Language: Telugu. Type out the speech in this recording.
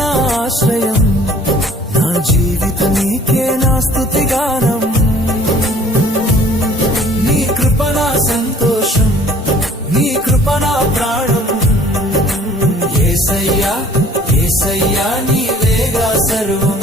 నా ఆశ్రయం, నా జీవితం నీకే నా స్తుతి గానం. నీ కృప నా సంతోషం, నీ కృప నా ప్రాణం. యేసయ్యా యేసయ్యా నీవేగా సర్వం.